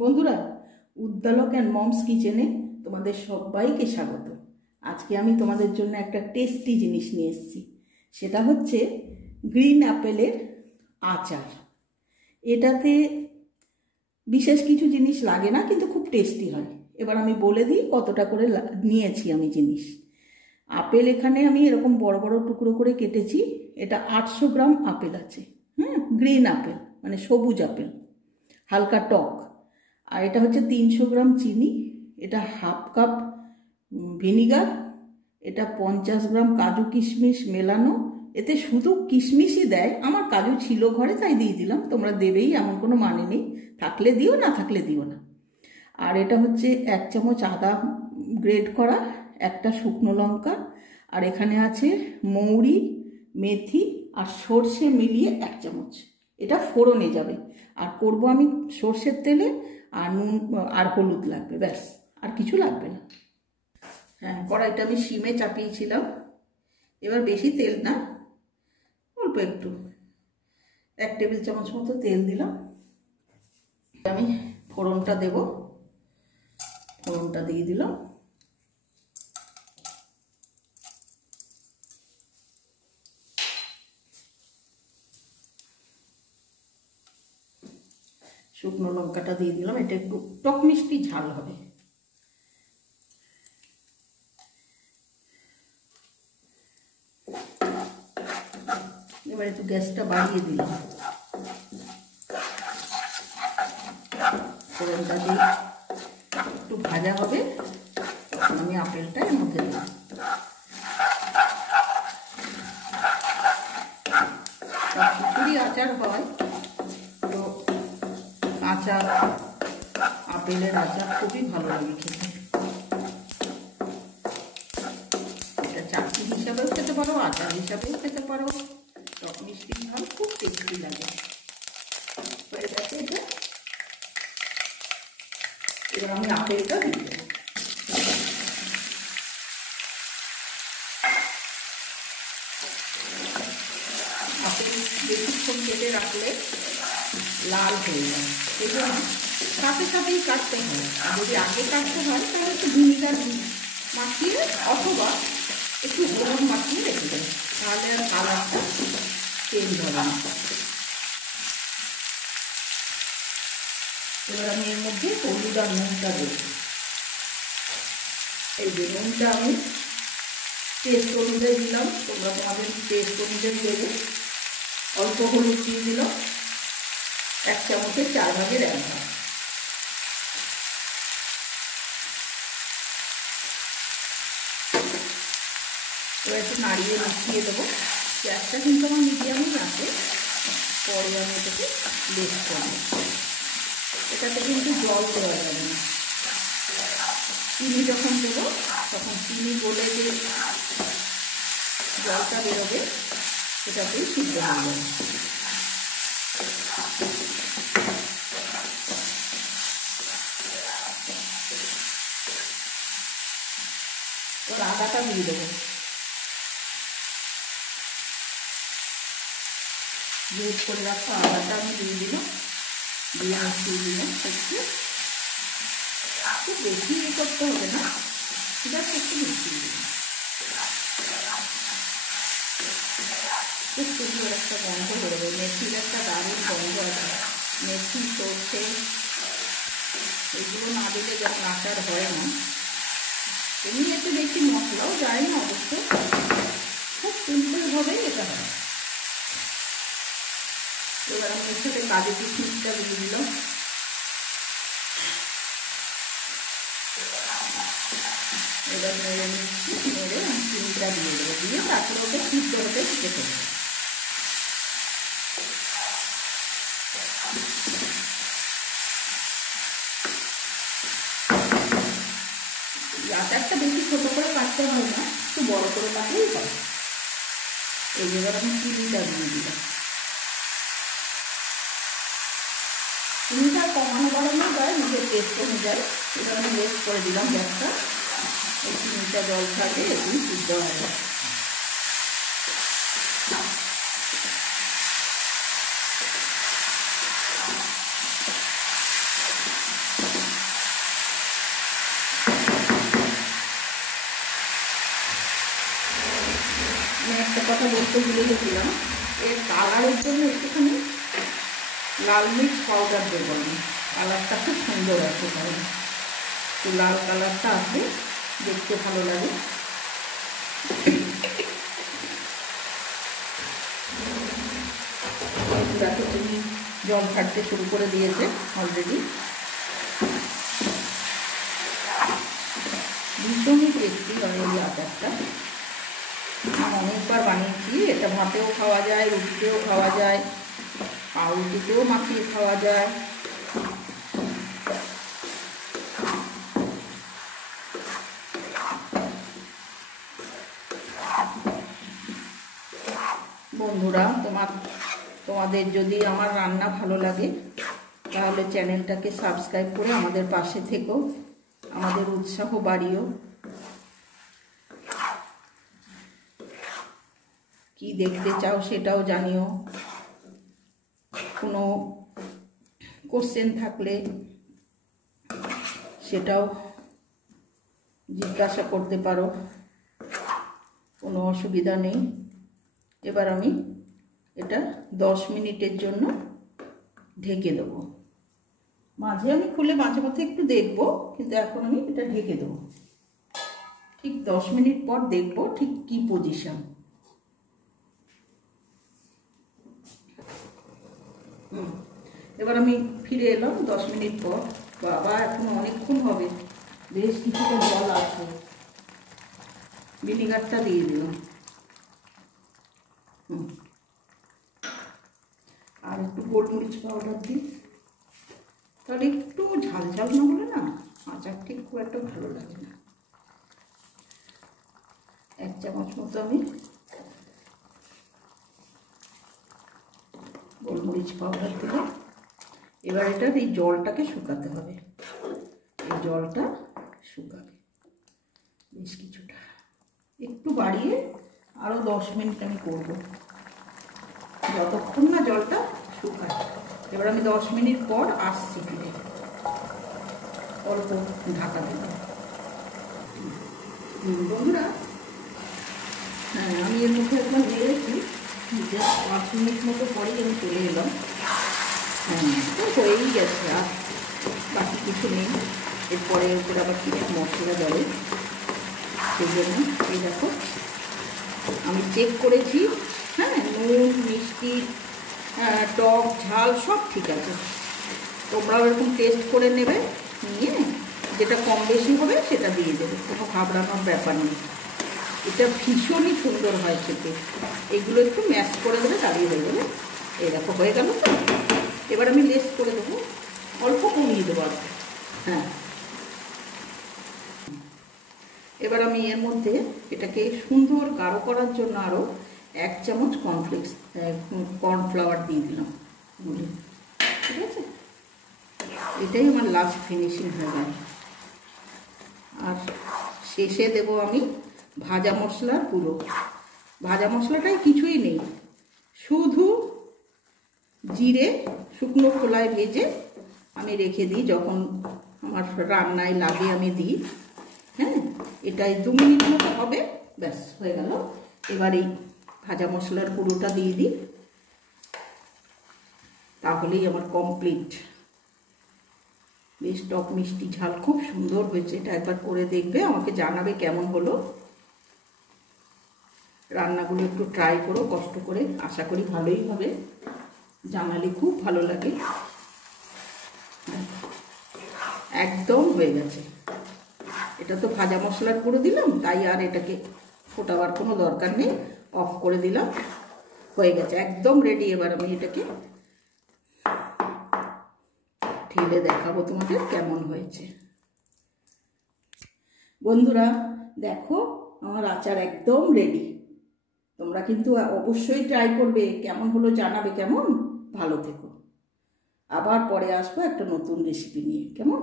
বন্ধুরা, Uddalaka and moms কিচেনে তোমাদের সবাইকে স্বাগত। আজকে আমি তোমাদের জন্য একটা টেস্টি জিনিস নিয়ে এসেছি। সেটা হচ্ছে গ্রিন অ্যাপেলের আচার। এটাতে বিশেষ কিছু জিনিস লাগে না, কিন্তু খুব টেস্টি হয়। এবার আমি বলে দিই কতটা করে নিয়েছি আমি জিনিস। আপেল এখানে আমি এরকম বড় বড় টুকরো করে কেটেছি। এটা 800 গ্রাম আপেল আছে। গ্রিন আপেল মানে সবুজ আপেল, হালকা টক। আর এটা হচ্ছে 300 গ্রাম চিনি, এটা হাফ কাপ ভিনিগার, এটা 50 গ্রাম কাজু কিশমিশ মেলানো। এতে শুধু কিশমিশই দেয়, আমার কাজু ছিল ঘরে তাই দিয়ে দিলাম, তোমরা দেবেই এমন কোনো মানে নেই, থাকলে দিও না থাকলে দিও না। আর এটা হচ্ছে 1 চামচ আদা গ্রেট করা, একটা শুকনো লঙ্কা, আর এখানে আছে মৌরি, মেথি আর সর্ষে মিলিয়ে 1 চামচ। এটা ফোড়নে যাবে। আর করব আমি সর্ষের তেলে, আর নুন আর হলুদ লাগবে, ব্যাস, আর কিছু লাগবে না। হ্যাঁ, কড়াইটা আমি সিমে চাপিয়েছিলাম। এবার বেশি তেল না, অল্প একটু 1 টেবিল চামচ মতো তেল দিলাম। আমি ফোড়নটা দেব, ফোড়নটা দিয়ে দিলাম। শুকনো লঙ্কাটা দিয়ে দিলাম, এটা একটু টক মিষ্টি ঝাল হবে। এবার একটু গ্যাসটা বাড়িয়ে দিলাম। ফোড়নটা দিয়ে একটু ভাজা হবে, তখন আমি আপেলটা এর মধ্যে দেব। খিচুড়ি আচার হয় তো কাঁচা আপেলের আচার খুবই ভালো লাগে খেতে। এটা চাটনি হিসাবেও খেতে পারো, আচার হিসাবেও খেতে পারো, টক মিষ্টি ঝাল খুব টেস্টি লাগে। হয়ে গেছে এটা। এবার আমি আপেলটা দিয়ে দেবো। আপেল বেশিক্ষণ কেটে রাখলে লাল হয়ে যায়, এই জন্য সাথে সাথেই কাটতে হয়। আর যদি আগে কাটতে হয় তাহলে একটু ভিনিগার মাখিয়ে অথবা একটু হলুদ মাখিয়ে রেখে দেয়, তাহলে আর কালারটা চেঞ্জ হবে না। এবার আমি এর মধ্যে হলুদ আর নুনটা দেব। এই যে নুনটা আমি টেস্ট অনুযায়ী দিলাম, তোমরা তোমাদের টেস্ট অনুযায়ী দেবে। অল্প হলুদ দিয়ে দিলাম, 1 চামচের 4 ভাগের 1 ভাগ। এবার একটু নাড়িয়ে মিশিয়ে দেবো। গ্যাসটা কিন্তু আমার মিডিয়ামই আছে, পরে আমি এটাকে লেস করবো। এটাতে কিন্তু জল দেওয়া যাবে না। চিনি যখন দেবো তখন চিনি গলে যে জলটা বেরোবে সেটাতেই সিদ্ধ হয়ে যাবে। এবার আদাটা দিয়ে দেবো। গ্রেট করে রাখা আদাটা আমি দিয়ে দিলাম, দিয়ে মিশিয়ে দিলাম। খুব বেশি করতে হবে না, জাস্ট একটু মিশিয়ে দিলাম। খুব সুন্দর একটা গন্ধ বেরোবে, মেথির একটা দারুণ গন্ধ আছে। মেথি, সর্ষে এগুলো না দিলে যেমন আচার হয় না, এমনি একটু বেশি মশলাও যায় না অবশ্য, খুব সিম্পলভাবেই এটা হয়। এবার আমি এর সাথে কাজু কিশমিশটা দিয়ে দিলাম। এবার নেড়ে নিচ্ছি, নেড়ে আমি চিনিটা দিয়ে দেবো, দিয়ে তারপরে ওটা সিদ্ধ হতে শিখে দেবো। আচারটা বেশি ছোটো করে কাটতে হয় না, একটু বড় করে কাটলেই হয়। এই এবার আমি চিনিটা দিয়ে দিলাম। চিনিটা কমানো বাড়ানো যায় নিজের টেস্ট অনুযায়ী। এবার আমি লেস করে দিলাম গ্যাসটা। এই চিনিটা জল থাকে এগুলি সিদ্ধ হয়ে যায়। আমি একটা কথা বলতে ভুলে গেছিলাম, এর কালারের জন্য একটুখানি লাল মির্চ পাউডার দেবো আমি, কালারটা খুব সুন্দর আছে, কারণ একটু লাল কালারটা আসবে, দেখতে ভালো লাগে। দেখো তুমি জল ছাড়তে শুরু করে দিয়েছে অলরেডি। ভীষণই টেস্টি হয় এই আচারটা, আমি অনেকবার বানিয়েছি। এটা ভাতেও খাওয়া যায়, রুটিতেও খাওয়া যায়, পাউরুটিতেও মাখিয়ে খাওয়া যায়। বন্ধুরা, তোমাদের যদি আমার রান্না ভালো লাগে তাহলে চ্যানেলটাকে সাবস্ক্রাইব করে আমাদের পাশে থেকো, আমাদের উৎসাহ বাড়িও। কি দেখতে চাও সেটাও জানিও, কোনো কোশ্চেন থাকলে সেটাও জিজ্ঞাসা করতে পারো, কোনো অসুবিধা নেই। এবার আমি এটা 10 মিনিটের জন্য ঢেকে দেবো। মাঝে আমি খুলে মাঝে মধ্যে একটু দেখবো, কিন্তু এখন আমি এটা ঢেকে দেবো। ঠিক 10 মিনিট পর দেখবো ঠিক কি পজিশন। এবার আমি ফিরে এলাম 10 মিনিট পর। বাবা, এখন অনেকক্ষণ হবে, বেশ কিছুটা জল আছে। ভিনিগারটা দিয়ে দিলাম, আর একটু গোলমরিচ পাউডার দিই, তাহলে একটু ঝাল ঝাল না হলে না আচার ঠিক খুব একটা ভালো লাগে না। 1 চামচ মতো আমি গোলমরিচ পাউডার দিলাম। এবার এটার এই জলটাকে শুকাতে হবে, এই জলটা শুকাবে বেশ কিছুটা, একটু বাড়িয়ে আরও 10 মিনিট আমি করব, যতক্ষণ না জলটা শুকায়। এবার আমি 10 মিনিট পর আসছি ফিরে, অল্প ঢাকা দেব। বন্ধুরা, হ্যাঁ, আমি এর মধ্যে একবার দিয়েছি, 5 মিনিট মতো পরেই আমি চলে এলাম। হ্যাঁ, তো হয়েই গেছে, আর বাকি কিছু নেই। এরপরে উপরে আবার কিছু মশলা দেবে, সেই জন্য এই দেখো আমি চেক করেছি। হ্যাঁ, নুন, মিষ্টি, টক, ঝাল সব ঠিক আছে। তোমরাও এরকম টেস্ট করে নেবে, নিয়ে যেটা কম বেশি হবে সেটা দিয়ে দেবে, কোনো ঘাবড়ানোর ব্যাপার নেই। এটা ভীষণই সুন্দর হয় খেতে। এগুলো একটু ম্যাশ করে দেবে, দাঁড়িয়ে হয়ে যাবে। এই দেখো হয়ে গেল তো। এবার আমি লেস করে দেবো, অল্প কমিয়ে দেবো আর। হ্যাঁ, এবার আমি এর মধ্যে এটাকে সুন্দর গাঢ় করার জন্য আরও 1 চামচ কর্নফ্লাওয়ার দিয়ে দিলাম, ঠিক আছে। এটাই আমার লাস্ট ফিনিশিং হয়ে গেল। আর শেষে দেব আমি ভাজা মশলার গুঁড়ো। ভাজা মশলাটাই কিছুই নেই, শুধু জিরে শুকনো খোলায় ভেজে আমি রেখে দিই, যখন আমার রান্নায় লাগে আমি দিই। হ্যাঁ, এটাই 2 মিনিট মতো হবে, ব্যাস হয়ে গেল। এবার এই ভাজা মশলার গুঁড়োটা দিয়ে দিই, তাহলেই আমার কমপ্লিট। বেশ টক মিষ্টি ঝাল খুব সুন্দর হয়েছে। এটা একবার করে দেখবে, আমাকে জানাবে কেমন হলো। রান্নাগুলো একটু ট্রাই করো কষ্ট করে, আশা করি ভালোই হবে, জানালে খুব ভালো লাগে। একদম হয়ে গেছে। এটা তো ভাজা মশলার গুঁড়ো দিলাম, তাই আর এটাকে ফোটাবার কোনো দরকার নেই, অফ করে দিলাম, হয়ে গেছে, একদম রেডি। এবার আমি এটাকে ঢেলে দেখাবো তোমাদের কেমন হয়েছে। বন্ধুরা দেখো, আমার আচার একদম রেডি। তোমরা কিন্তু অবশ্যই ট্রাই করবে, কেমন হলো জানাবে। কেমন? ভালো থেকো, আবার পরে আসবো একটা নতুন রেসিপি নিয়ে। কেমন?